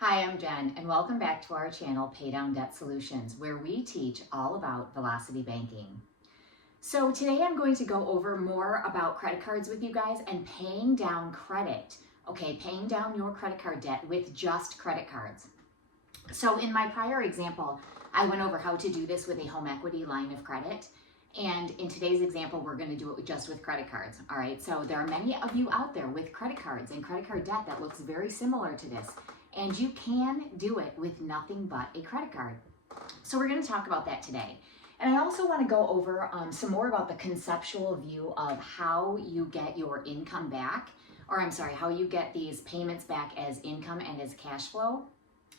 Hi, I'm Jen, and welcome back to our channel, Pay Down Debt Solutions, where we teach all about velocity banking. So today I'm going to go over more about credit cards with you guys and paying down credit. Okay, paying down your credit card debt with just credit cards. So in my prior example, I went over how to do this with a home equity line of credit. And in today's example, we're going to do it just with credit cards. All right, so there are many of you out there with credit cards and credit card debt that looks very similar to this. And you can do it with nothing but a credit card. So we're going to talk about that today. And I also want to go over some more about the conceptual view of how you get your income back, or I'm sorry, how you get these payments back as income and as cash flow.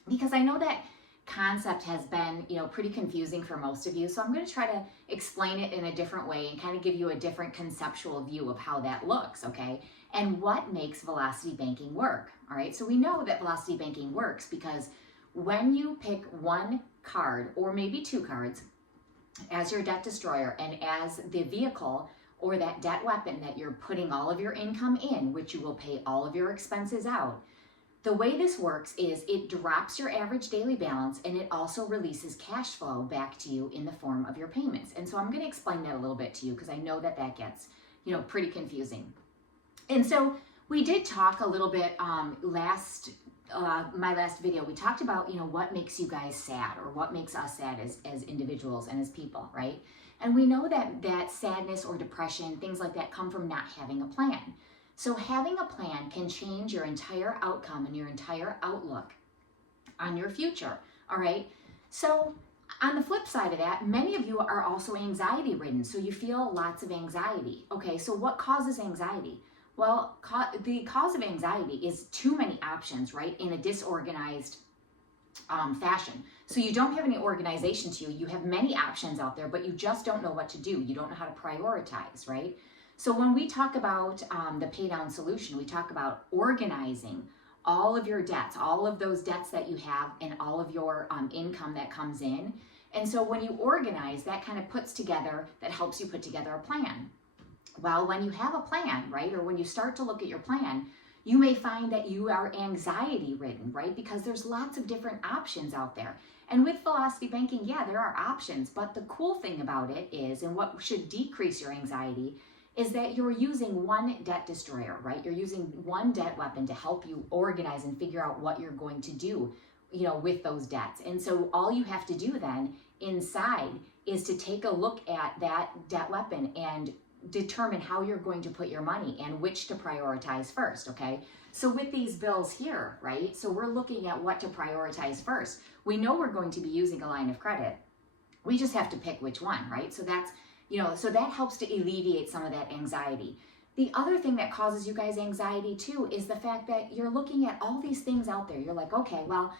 Because I know that concept has been, pretty confusing for most of you. So I'm going to try to explain it in a different way and kind of give you a different conceptual view of how that looks, okay? And what makes velocity banking work, all right? So we know that velocity banking works because when you pick one card or maybe two cards as your debt destroyer and as the vehicle or that debt weapon that you're putting all of your income in, which you will pay all of your expenses out, the way this works is it drops your average daily balance and it also releases cash flow back to you in the form of your payments. And so I'm going to explain that a little bit to you because I know that that gets, pretty confusing. And so we did talk a little bit my last video, we talked about, what makes you guys sad or what makes us sad as individuals and as people, right? And we know that sadness or depression, things like that come from not having a plan. So having a plan can change your entire outcome and your entire outlook on your future, all right? So on the flip side of that, many of you are also anxiety ridden, so you feel lots of anxiety. Okay, so what causes anxiety? Well, the cause of anxiety is too many options, right, in a disorganized fashion. So you don't have any organization to you. You have many options out there, but you just don't know what to do. You don't know how to prioritize, right? So when we talk about the pay down solution, we talk about organizing all of your debts, all of those debts that you have and all of your income that comes in. And so when you organize, that kind of that helps you put together a plan. Well, when you have a plan, right, or when you start to look at your plan, you may find that you are anxiety ridden, right? Because there's lots of different options out there. And with velocity banking, yeah, there are options, but the cool thing about it is, and what should decrease your anxiety, is that you're using one debt destroyer, right? You're using one debt weapon to help you organize and figure out what you're going to do, with those debts. And so all you have to do then inside is to take a look at that debt weapon and determine how you're going to put your money and which to prioritize first, okay? So with these bills here, right? So we're looking at what to prioritize first. We know we're going to be using a line of credit. We just have to pick which one, right? So that's so that helps to alleviate some of that anxiety. The other thing that causes you guys anxiety too is the fact that you're looking at all these things out there. You're like, okay, well,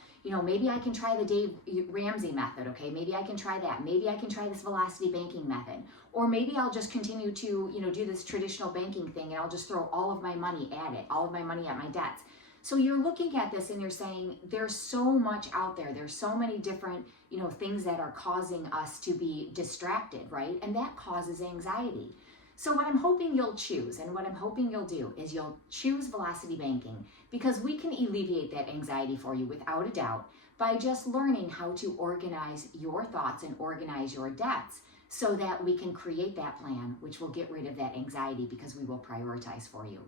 maybe I can try the 𝐓𝐇𝐈𝐒 method, okay? Maybe I can try that. Maybe I can try this velocity banking method. Or maybe I'll just continue to, do this traditional banking thing and I'll just throw all of my money at it, all of my money at my debts. So you're looking at this and you're saying, there's so much out there. There's so many different, things that are causing us to be distracted, right? And that causes anxiety. So what I'm hoping you'll choose and what I'm hoping you'll do is you'll choose velocity banking because we can alleviate that anxiety for you without a doubt by just learning how to organize your thoughts and organize your debts so that we can create that plan, which will get rid of that anxiety because we will prioritize for you.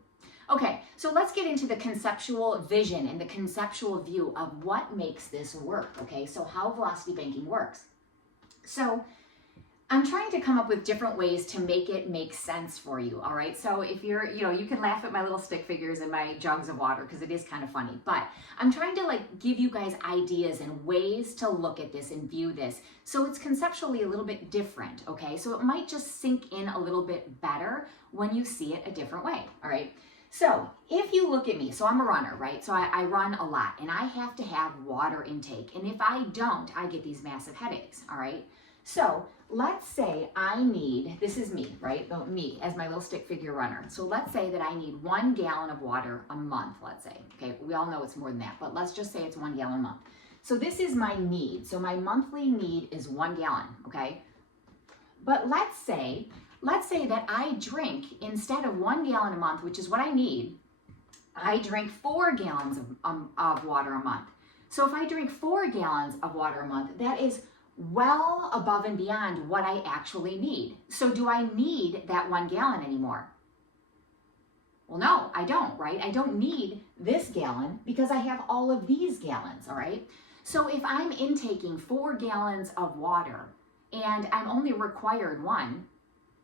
Okay, so let's get into the conceptual vision and the conceptual view of what makes this work, okay? So how velocity banking works. So I'm trying to come up with different ways to make it make sense for you, all right? So if you're, you can laugh at my little stick figures and my jugs of water because it is kind of funny, but I'm trying to give you guys ideas and ways to look at this and view this. So it's conceptually a little bit different, okay? So it might just sink in a little bit better when you see it a different way, all right? So if you look at me, so I'm a runner, right? So I run a lot and I have to have water intake. And if I don't, I get these massive headaches, all right? So let's say I need, this is me, right? Me as my little stick figure runner. So let's say that I need 1 gallon of water a month, let's say. Okay, we all know it's more than that, but let's just say it's 1 gallon a month. So this is my need. So my monthly need is 1 gallon, okay? But let's say that I drink, instead of 1 gallon a month, which is what I need, I drink 4 gallons of water a month. So if I drink 4 gallons of water a month, that is well above and beyond what I actually need. So do I need that 1 gallon anymore? Well, no, I don't, right? I don't need this gallon because I have all of these gallons, all right? So if I'm intaking 4 gallons of water and I'm only required 1,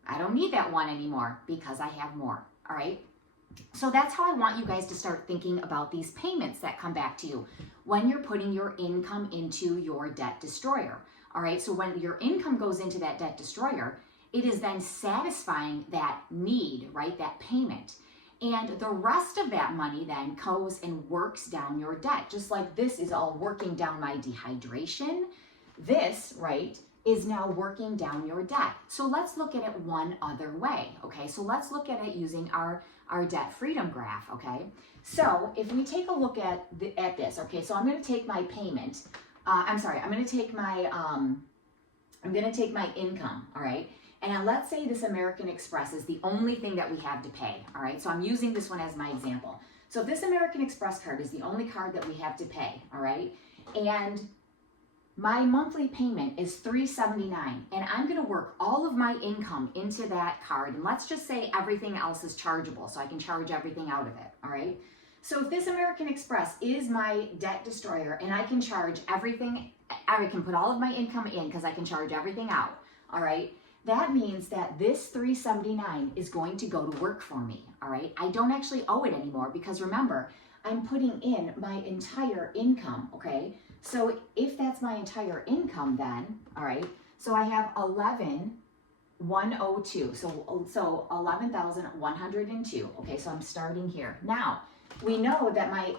I don't need that 1 anymore because I have more, all right? So that's how I want you guys to start thinking about these payments that come back to you when you're putting your income into your debt destroyer, all right? So when your income goes into that debt destroyer, it is then satisfying that need, right? That payment. And the rest of that money then goes and works down your debt. Just like this is all working down my dehydration, this, right, is now working down your debt. So let's look at it one other way, okay? So let's look at it using our debt freedom graph, okay? So if we take a look at this, okay, so I'm gonna take my payment, I'm gonna take my income, all right? And let's say this American Express is the only thing that we have to pay, all right? So I'm using this one as my example. So if this American Express card is the only card that we have to pay, all right? And my monthly payment is $379, and I'm gonna work all of my income into that card, and let's just say everything else is chargeable, so I can charge everything out of it, all right? So if this American Express is my debt destroyer, and I can charge everything, I can put all of my income in because I can charge everything out, all right? That means that this $379 is going to go to work for me, all right? I don't actually owe it anymore because remember, I'm putting in my entire income, okay? So if that's my entire income then, all right, so I have 11,102, so 11,102, okay, so I'm starting here. Now, we know that my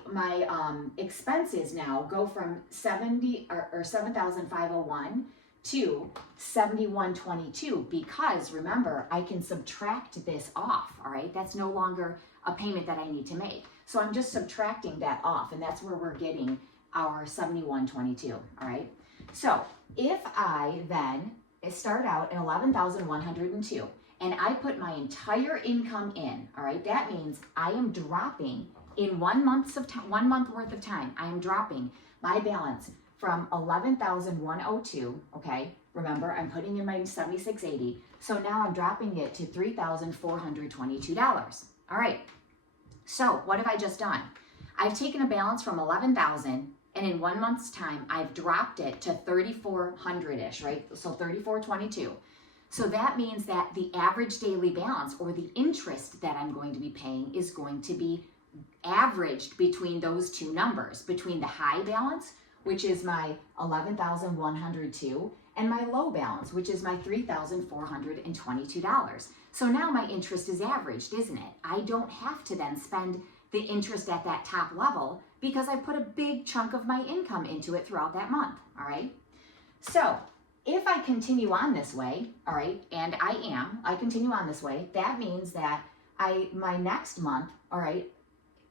expenses now go from 7,501 to 7,122 because remember, I can subtract this off, all right? That's no longer a payment that I need to make. So I'm just subtracting that off, and that's where we're getting our 7,122, all right? So if I then start out at 11,102 and I put my entire income in, all right, that means I am dropping in 1 month worth of time, I am dropping my balance from 11,102, okay? Remember, I'm putting in my 7680, so now I'm dropping it to $3,422. All right, so what have I just done? I've taken a balance from 11,000, and in 1 month's time, I've dropped it to 3,400-ish, right? So 3,422. So that means that the average daily balance or the interest that I'm going to be paying is going to be averaged between those two numbers, between the high balance, which is my 11,102, and my low balance, which is my $3,422. So now my interest is averaged, isn't it? I don't have to then spend the interest at that top level because I put a big chunk of my income into it throughout that month, all right? So if I continue on this way, all right, and I continue on this way, that means that my next month, all right,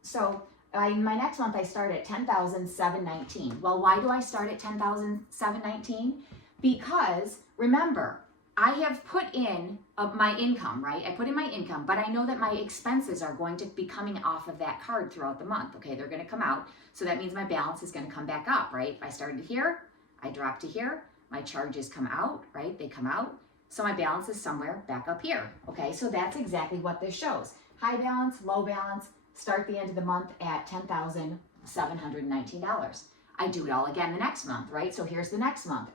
so my next month I start at 10,719. Well, why do I start at 10,719? Because remember, I have put in my income, right? I put in my income, but I know that my expenses are going to be coming off of that card throughout the month, okay? They're gonna come out, so that means my balance is gonna come back up, right? If I started here, I drop to here, my charges come out, right? They come out, so my balance is somewhere back up here, okay? So that's exactly what this shows. High balance, low balance, start the end of the month at $10,719. I do it all again the next month, right? So here's the next month.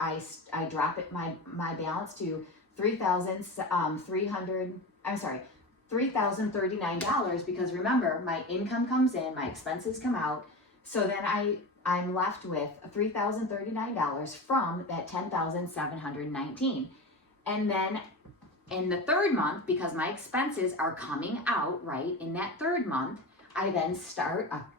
I drop it my balance to $3,039 because remember, my income comes in, my expenses come out, so then I'm left with $3,039 from that $10,719. And then in the third month, because my expenses are coming out, right, in that third month, I then start up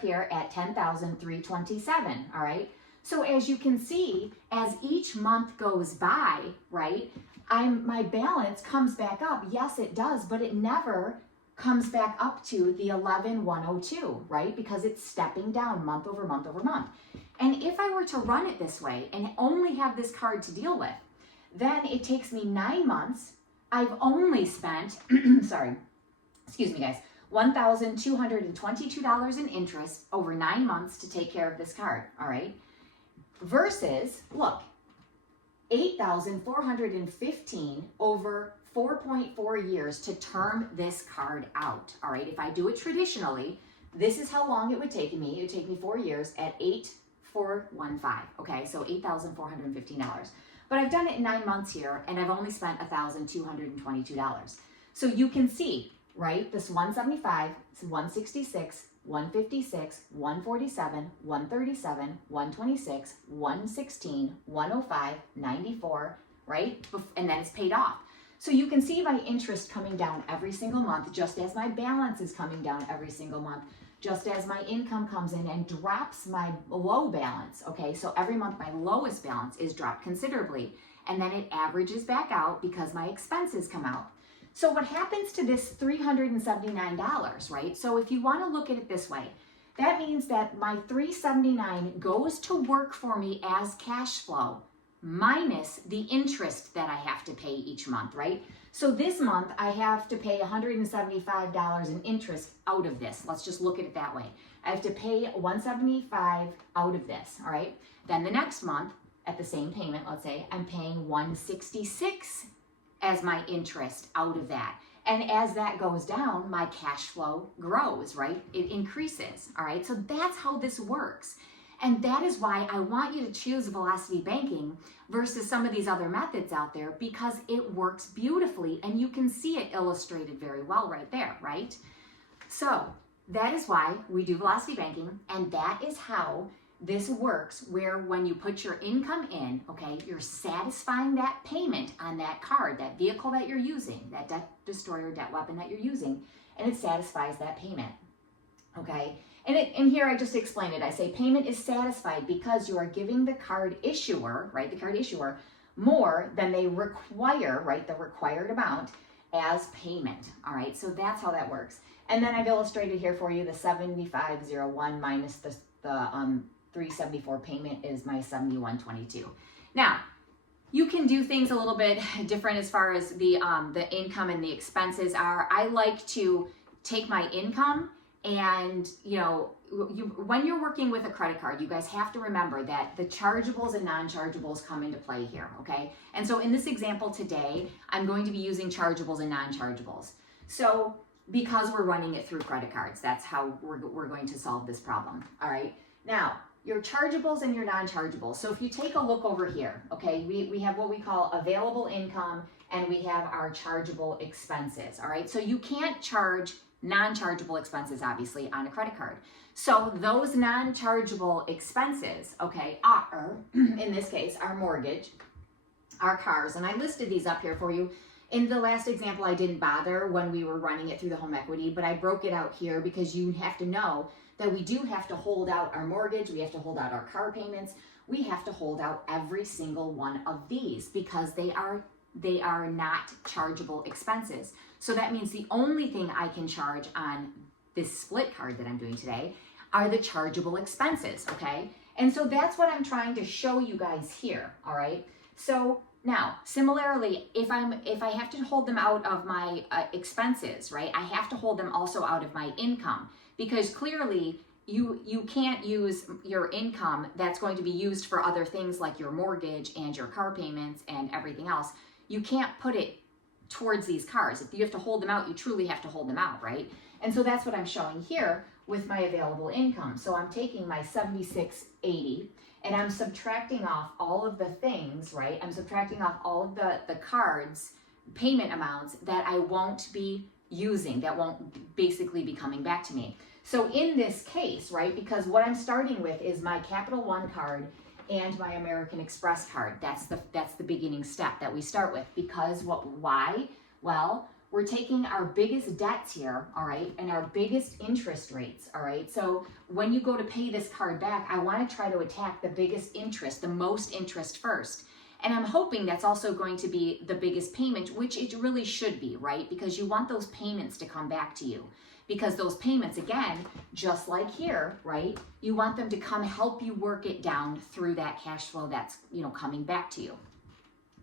here at $10,327, all right? So as you can see, as each month goes by, right, my balance comes back up. Yes, it does, but it never comes back up to the 11,102, right? Because it's stepping down month over month over month. And if I were to run it this way and only have this card to deal with, then it takes me 9 months. I've only spent, sorry, excuse me guys. $1,222 in interest over 9 months to take care of this card, all right? Versus, look, $8,415 over 4.4 years to term this card out, all right? If I do it traditionally, this is how long it would take me. It would take me 4 years at $8,415, okay? So $8,415. But I've done it in 9 months here, and I've only spent $1,222. So you can see, right, this 175, 166, 156, 147, 137, 126, 116, 105, 94, right? And then it's paid off. So you can see my interest coming down every single month, just as my balance is coming down every single month, just as my income comes in and drops my low balance, okay? So every month my lowest balance is dropped considerably, and then it averages back out because my expenses come out. So what happens to this $379, right? So if you want to look at it this way, that means that my $379 goes to work for me as cash flow minus the interest that I have to pay each month, right? So this month I have to pay $175 in interest out of this. Let's just look at it that way. I have to pay $175 out of this, all right? Then the next month at the same payment, let's say I'm paying $166 as my interest out of that. And as that goes down, my cash flow grows, right? It increases, all right? So that's how this works. And that is why I want you to choose velocity banking versus some of these other methods out there, because it works beautifully and you can see it illustrated very well right there, right? So that is why we do velocity banking, and that is how this works, where when you put your income in, okay, you're satisfying that payment on that card, that vehicle that you're using, that debt destroyer, debt weapon that you're using, and it satisfies that payment, okay? And here I just explain it. I say payment is satisfied because you are giving the card issuer, right, the card issuer, more than they require, right, the required amount as payment, all right? So that's how that works. And then I've illustrated here for you the 7501 minus the 374 payment is my 7122. Now, you can do things a little bit different as far as the income and the expenses are. I like to take my income and, you know, when you're working with a credit card, you guys have to remember that the chargeables and non-chargeables come into play here, okay? And so in this example today, I'm going to be using chargeables and non-chargeables. So because we're running it through credit cards, that's how we're going to solve this problem, all right? Now, your chargeables and your non-chargeables. So if you take a look over here, okay, we have what we call available income and we have our chargeable expenses, all right? So you can't charge non-chargeable expenses, obviously, on a credit card. So those non-chargeable expenses, okay, are, in this case, our mortgage, our cars, and I listed these up here for you. In the last example, I didn't bother when we were running it through the home equity, but I broke it out here because you have to know that we do have to hold out our mortgage, we have to hold out our car payments, we have to hold out every single one of these because they are not chargeable expenses. So that means the only thing I can charge on this split card that I'm doing today are the chargeable expenses, okay? And so that's what I'm trying to show you guys here, all right? So now, similarly, if I have to hold them out of my expenses, right, I have to hold them also out of my income, because clearly you can't use your income that's going to be used for other things like your mortgage and your car payments and everything else. You can't put it towards these cars. If you have to hold them out, you truly have to hold them out, right? And so that's what I'm showing here with my available income. So I'm taking my 7680 and I'm subtracting off all of the things, right? I'm subtracting off all of the cards, payment amounts that I won't be using, that won't basically be coming back to me. So in this case, right, because what I'm starting with is my Capital One card and my American Express card. That's the beginning step that we start with. Because why? Well, we're taking our biggest debts here, all right, and our biggest interest rates, all right? So when you go to pay this card back, I want to try to attack the biggest interest, the most interest first. And I'm hoping that's also going to be the biggest payment, which it really should be, right? Because you want those payments to come back to you. Because those payments, again, just like here, right? You want them to come help you work it down through that cash flow that's, you know, coming back to you.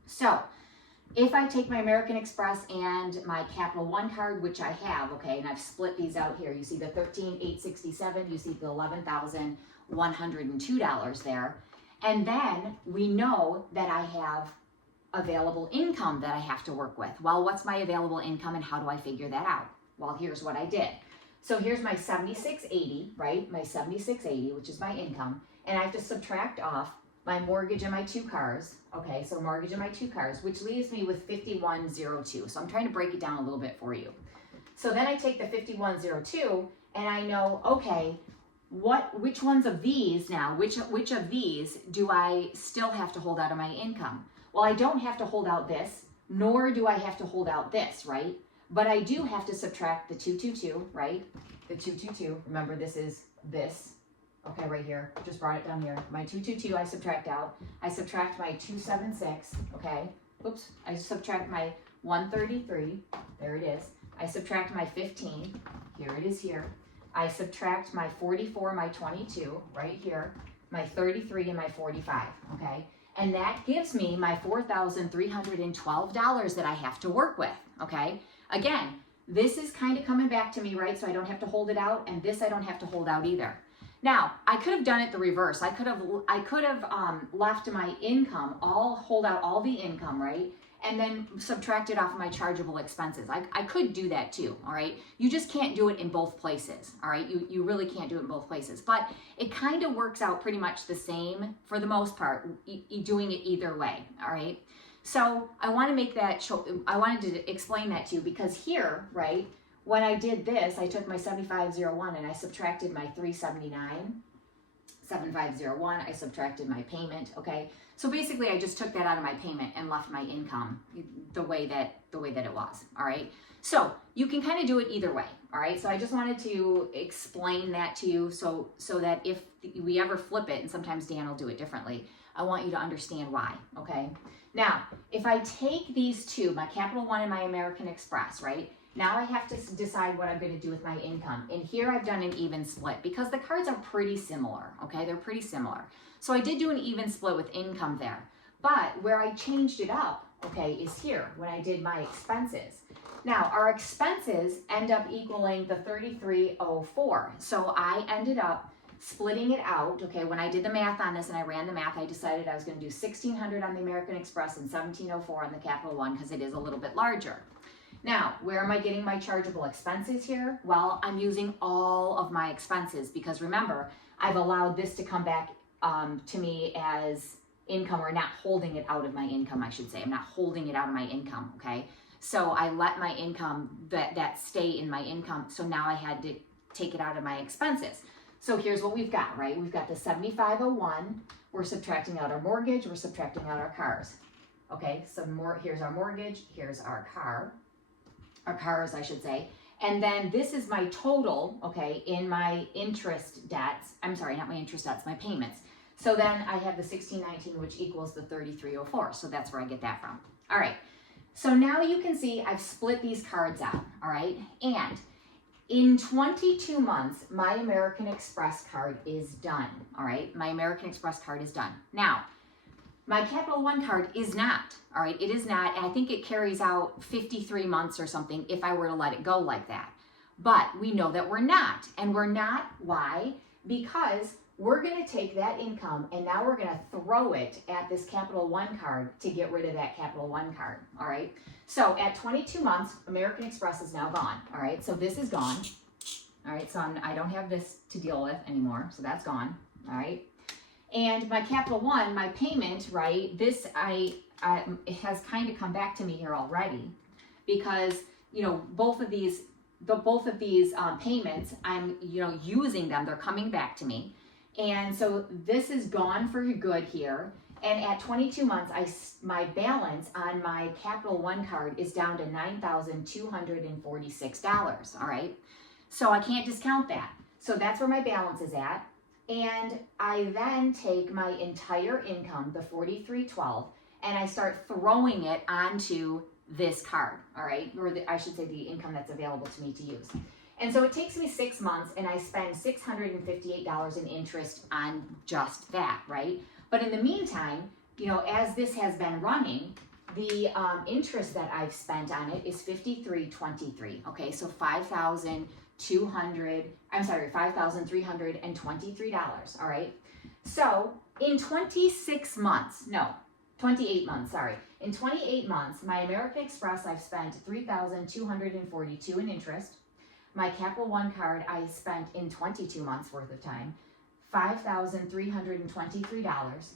So If I take my American Express and my Capital One card, which I have, okay, and I've split these out here, you see the $13,867, you see the $11,102 there, and then we know that I have available income that I have to work with. Well, what's my available income and how do I figure that out? Well, here's what I did. So here's my 7680, right? My 7680, which is my income, and I have to subtract off my mortgage and my 2 cars. Okay, so mortgage and my 2 cars, which leaves me with 5102. So I'm trying to break it down a little bit for you. So then I take the 5102 and I know, okay, which ones of these now, which of these do I still have to hold out of my income? Well, I don't have to hold out this, nor do I have to hold out this, right? But I do have to subtract the 222, right? The 222, remember this is this. Okay, right here, just brought it down here. My 222 I subtract out. I subtract my 276, okay? Oops, I subtract my 133, there it is. I subtract my 15, here it is here. I subtract my 44, my 22, right here, my 33 and my 45, okay? And that gives me my $4,312 that I have to work with, okay? Again, this is kind of coming back to me, right? So I don't have to hold it out, and this I don't have to hold out either. Now, I could have done it the reverse. I could have left my income, hold out all the income, right? And then subtract it off of my chargeable expenses. I could do that too, all right? You just can't do it in both places, all right? You really can't do it in both places. But it kind of works out pretty much the same for the most part, doing it either way, all right? So I want to make that, I wanted to explain that to you because here, right, when I did this, I took my 7501 and I subtracted my 379, 7501, I subtracted my payment, okay? So basically I just took that out of my payment and left my income the way that it was, all right? So you can kind of do it either way, all right? So I just wanted to explain that to you so that if we ever flip it, and sometimes Dan will do it differently, I want you to understand why, okay? Now, if I take these two, my Capital One and my American Express, right? Now I have to decide what I'm going to do with my income. And here I've done an even split because the cards are pretty similar, okay? They're pretty similar. So I did do an even split with income there. But where I changed it up, okay, is here when I did my expenses. Now, our expenses end up equaling the 3304. So I ended up splitting it out, okay? When I did the math on this and I ran the math, I decided I was going to do $1,600 on the American Express and $1,704 on the Capital One because it is a little bit larger. Now, where am I getting my chargeable expenses here? Well, I'm using all of my expenses because remember, I've allowed this to come back to me as income, or not holding it out of my income, I should say. I'm not holding it out of my income, okay? So I let my income, that stay in my income, so now I had to take it out of my expenses. So here's what we've got, right? We've got the 7501, we're subtracting out our mortgage, we're subtracting out our cars. Okay, so here's our mortgage, here's our cars, I should say. And then this is my total, okay, in my interest debts. I'm sorry, not my interest debts, my payments. So then I have the 1619, which equals the 3304. So that's where I get that from. All right. So now you can see I've split these cards out, all right? And in 22 months, my American Express card is done, all right? My American Express card is done. Now, my Capital One card is not, all right? It is not, and I think it carries out 53 months or something if I were to let it go like that. But we know that we're not, and we're not, why? Because we're gonna take that income and now we're gonna throw it at this Capital One card to get rid of that Capital One card, all right? So at 22 months, American Express is now gone, all right? So this is gone, all right? So I don't have this to deal with anymore, so that's gone, all right? And my Capital One, my payment, right, this it has kind of come back to me here already because, you know, both of these payments, I'm, you know, using them, they're coming back to me. And so this is gone for good here. And at 22 months, my balance on my Capital One card is down to $9,246, all right? So I can't discount that. So that's where my balance is at. And I then take my entire income, the $4,312, and I start throwing it onto this card, all right? Or I should say the income that's available to me to use. And so it takes me 6 months and I spend $658 in interest on just that, right? But in the meantime, you know, as this has been running, the interest that I've spent on it is $53.23. Okay, so $5,323. All right. So in 28 months, sorry. In 28 months, my American Express, I've spent $3,242 in interest. My Capital One card, I spent in 22 months worth of time, $5,323.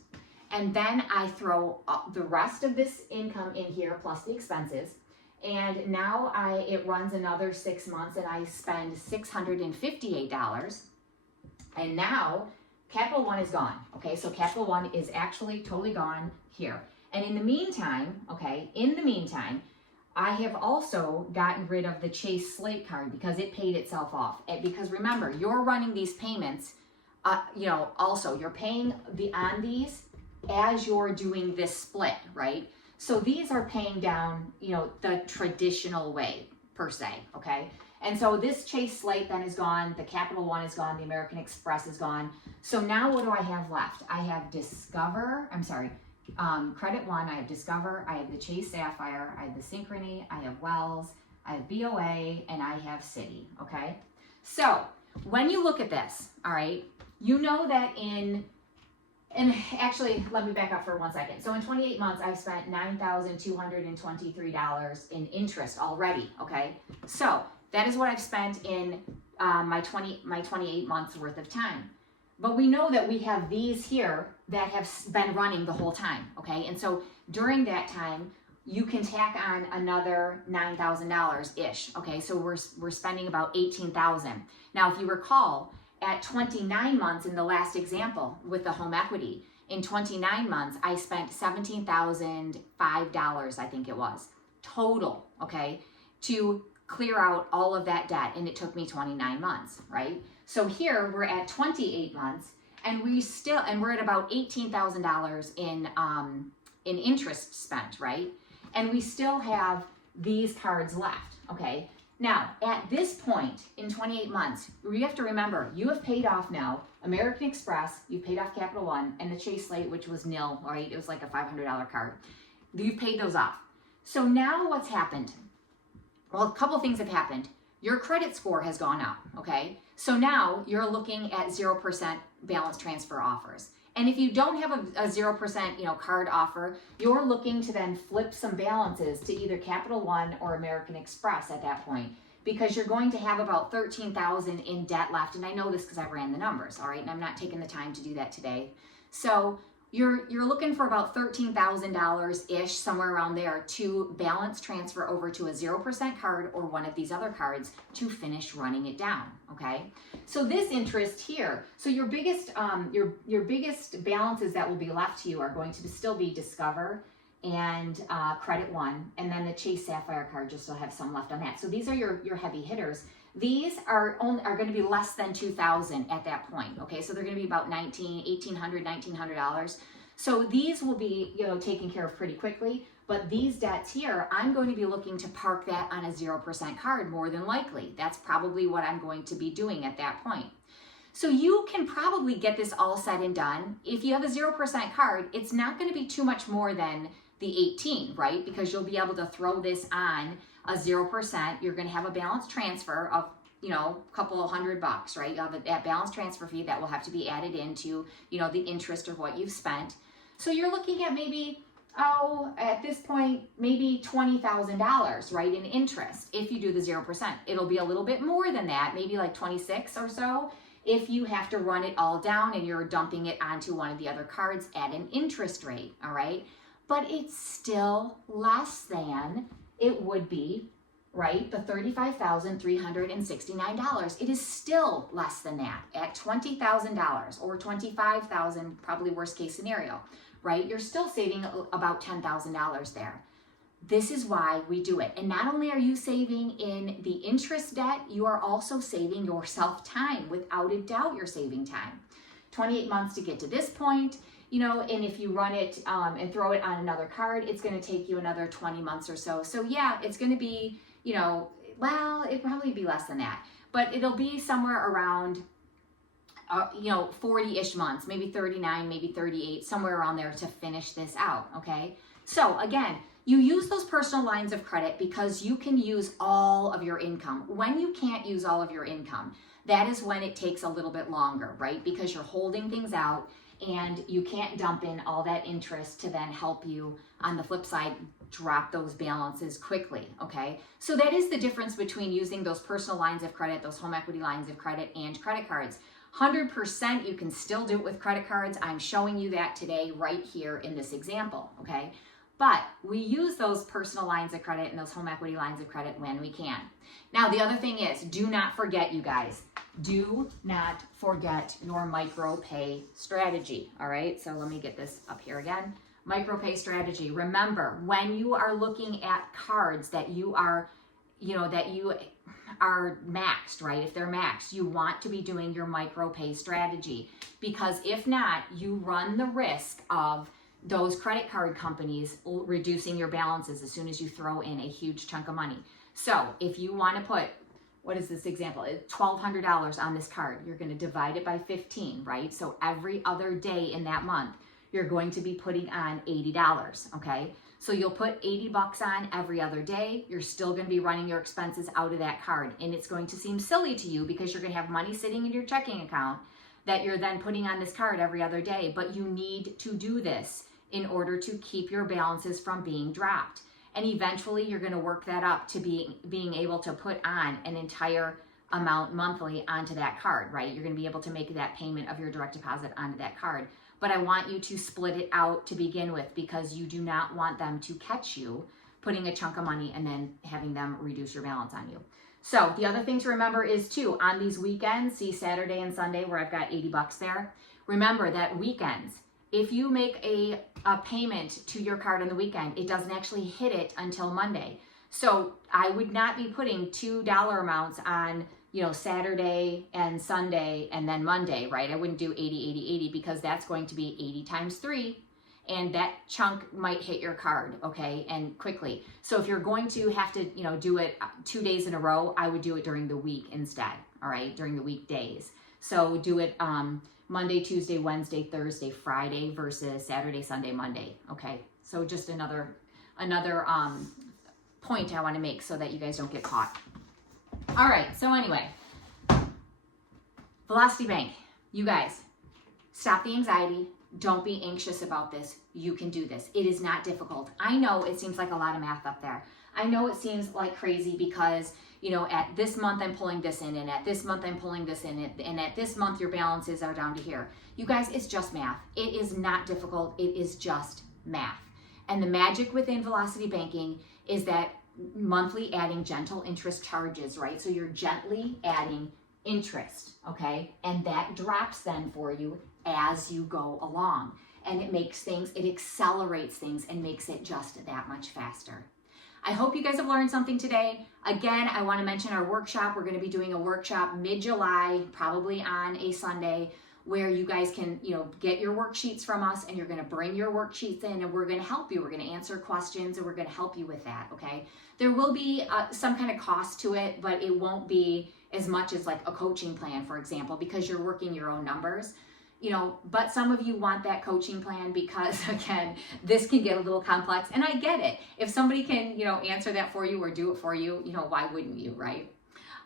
And then I throw the rest of this income in here plus the expenses. And now it runs another 6 months and I spend $658. And now Capital One is gone. Okay, so Capital One is actually totally gone here. And in the meantime, I have also gotten rid of the Chase Slate card because it paid itself off. And because remember, you're running these payments, also you're paying on these as you're doing this split, right? So these are paying down, the traditional way per se, okay? And so this Chase Slate then is gone, the Capital One is gone, the American Express is gone. So now what do I have left? I have Credit One, I have Discover, I have the Chase Sapphire, I have the Synchrony, I have Wells, I have BOA, and I have Citi, okay? So when you look at this, all right, you know that and actually, let me back up for 1 second. So in 28 months, I've spent $9,223 in interest already, okay? So that is what I've spent in my 28 months worth of time. But we know that we have these here that have been running the whole time, okay? And so during that time, you can tack on another $9,000-ish, okay? So we're spending about $18,000. Now, if you recall, at 29 months in the last example with the home equity, in 29 months, I spent $17,005, I think it was, total, okay, to clear out all of that debt, and it took me 29 months, right? So here we're at 28 months, and we're at about $18,000 in interest spent, right? And we still have these cards left, okay? Now, at this point in 28 months, you have to remember, you have paid off now American Express, you've paid off Capital One, and the Chase Slate, which was nil, right? It was like a $500 card. You've paid those off. So now what's happened? Well, a couple things have happened. Your credit score has gone up, okay? So now you're looking at 0% balance transfer offers. And if you don't have a 0% card offer, you're looking to then flip some balances to either Capital One or American Express at that point, because you're going to have about $13,000 in debt left. And I know this because I ran the numbers, all right? And I'm not taking the time to do that today. So you're looking for about $13,000-ish, somewhere around there, to balance transfer over to a 0% card or one of these other cards to finish running it down, okay? So this interest here, so your biggest balances that will be left to you are going to still be Discover and Credit One, and then the Chase Sapphire card, just still have some left on that. So these are your heavy hitters. These are going to be less than $2,000 at that point, okay? So they're going to be about $1,900. So these will be, taken care of pretty quickly. But these debts here, I'm going to be looking to park that on a 0% card more than likely. That's probably what I'm going to be doing at that point. So you can probably get this all said and done. If you have a 0% card, it's not going to be too much more than the 18, right? Because you'll be able to throw this on a 0%. You're going to have a balance transfer of, a couple of $100, right? You have that balance transfer fee that will have to be added into, the interest of what you've spent. So you're looking at maybe, at this point, maybe $20,000, right, in interest if you do the 0%. It'll be a little bit more than that, maybe like 26 or so, if you have to run it all down and you're dumping it onto one of the other cards at an interest rate, all right? But it's still less than it would be, right, the $35,369. It is still less than that at $20,000 or $25,000, probably worst case scenario, right? You're still saving about $10,000 there. This is why we do it. And not only are you saving in the interest debt, you are also saving yourself time. Without a doubt, you're saving time. 28 months to get to this point, and if you run it and throw it on another card, it's going to take you another 20 months or so. So yeah, it's going to be, it'd probably be less than that, but it'll be somewhere around 40-ish months, maybe 39, maybe 38, somewhere around there to finish this out, okay? So again, You use those personal lines of credit because you can use all of your income. When you can't use all of your income, that is when it takes a little bit longer, right? Because you're holding things out and you can't dump in all that interest to then help you, on the flip side, drop those balances quickly, okay? So that is the difference between using those personal lines of credit, those home equity lines of credit, and credit cards. 100% you can still do it with credit cards. I'm showing you that today right here in this example, okay? But we use those personal lines of credit and those home equity lines of credit when we can. Now, the other thing is, do not forget, you guys, do not forget your Micropay strategy, all right? So let me get this up here again. Micropay strategy. Remember, when you are looking at cards that you are, that you are maxed, right? If they're maxed, you want to be doing your Micropay strategy, because if not, you run the risk of those credit card companies reducing your balances as soon as you throw in a huge chunk of money. So if you want to put, what is this example? $1,200 on this card. You're going to divide it by 15, right? So every other day in that month, you're going to be putting on $80, okay? So you'll put $80 on every other day. You're still going to be running your expenses out of that card. And it's going to seem silly to you because you're going to have money sitting in your checking account that you're then putting on this card every other day. But you need to do this in order to keep your balances from being dropped. And eventually you're going to work that up to being able to put on an entire amount monthly onto that card, right? You're going to be able to make that payment of your direct deposit onto that card. But I want you to split it out to begin with, because you do not want them to catch you putting a chunk of money and then having them reduce your balance on you. So the other thing to remember is too, on these weekends, see Saturday and Sunday where I've got $80 there. Remember that weekends, if you make a payment to your card on the weekend, it doesn't actually hit it until Monday. So I would not be putting $2 amounts on, Saturday and Sunday and then Monday, right? I wouldn't do 80, 80, 80, because that's going to be 80 times 3. And that chunk might hit your card, okay, and quickly. So if you're going to have to, do it 2 days in a row, I would do it during the week instead, all right, during the weekdays. So do it Monday, Tuesday, Wednesday, Thursday, Friday versus Saturday, Sunday, Monday, okay? So just another point I want to make so that you guys don't get caught. All right, so anyway, Velocity Bank, you guys, stop the anxiety. Don't be anxious about this. You can do this. It is not difficult. I know it seems like a lot of math up there. I know it seems like crazy because, at this month I'm pulling this in, and at this month I'm pulling this in, and at this month your balances are down to here. You guys, it's just math. It is not difficult. It is just math. And the magic within Velocity Banking is that monthly adding gentle interest charges, right? So you're gently adding interest, okay? And that drops then for you as you go along. And it accelerates things and makes it just that much faster. I hope you guys have learned something today. Again, I want to mention our workshop. We're going to be doing a workshop mid-July, probably on a Sunday, where you guys can, get your worksheets from us, and you're going to bring your worksheets in, and we're going to help you. We're going to answer questions, and we're going to help you with that, okay? There will be some kind of cost to it, but it won't be as much as like a coaching plan, for example, because you're working your own numbers. But some of you want that coaching plan because, again, this can get a little complex, and I get it. If somebody can, answer that for you or do it for you, why wouldn't you, right?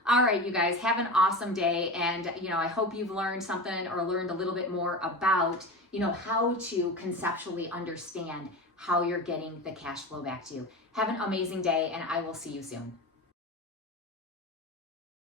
All right, you guys, have an awesome day, and, I hope you've learned something or learned a little bit more about, how to conceptually understand how you're getting the cash flow back to you. Have an amazing day, and I will see you soon.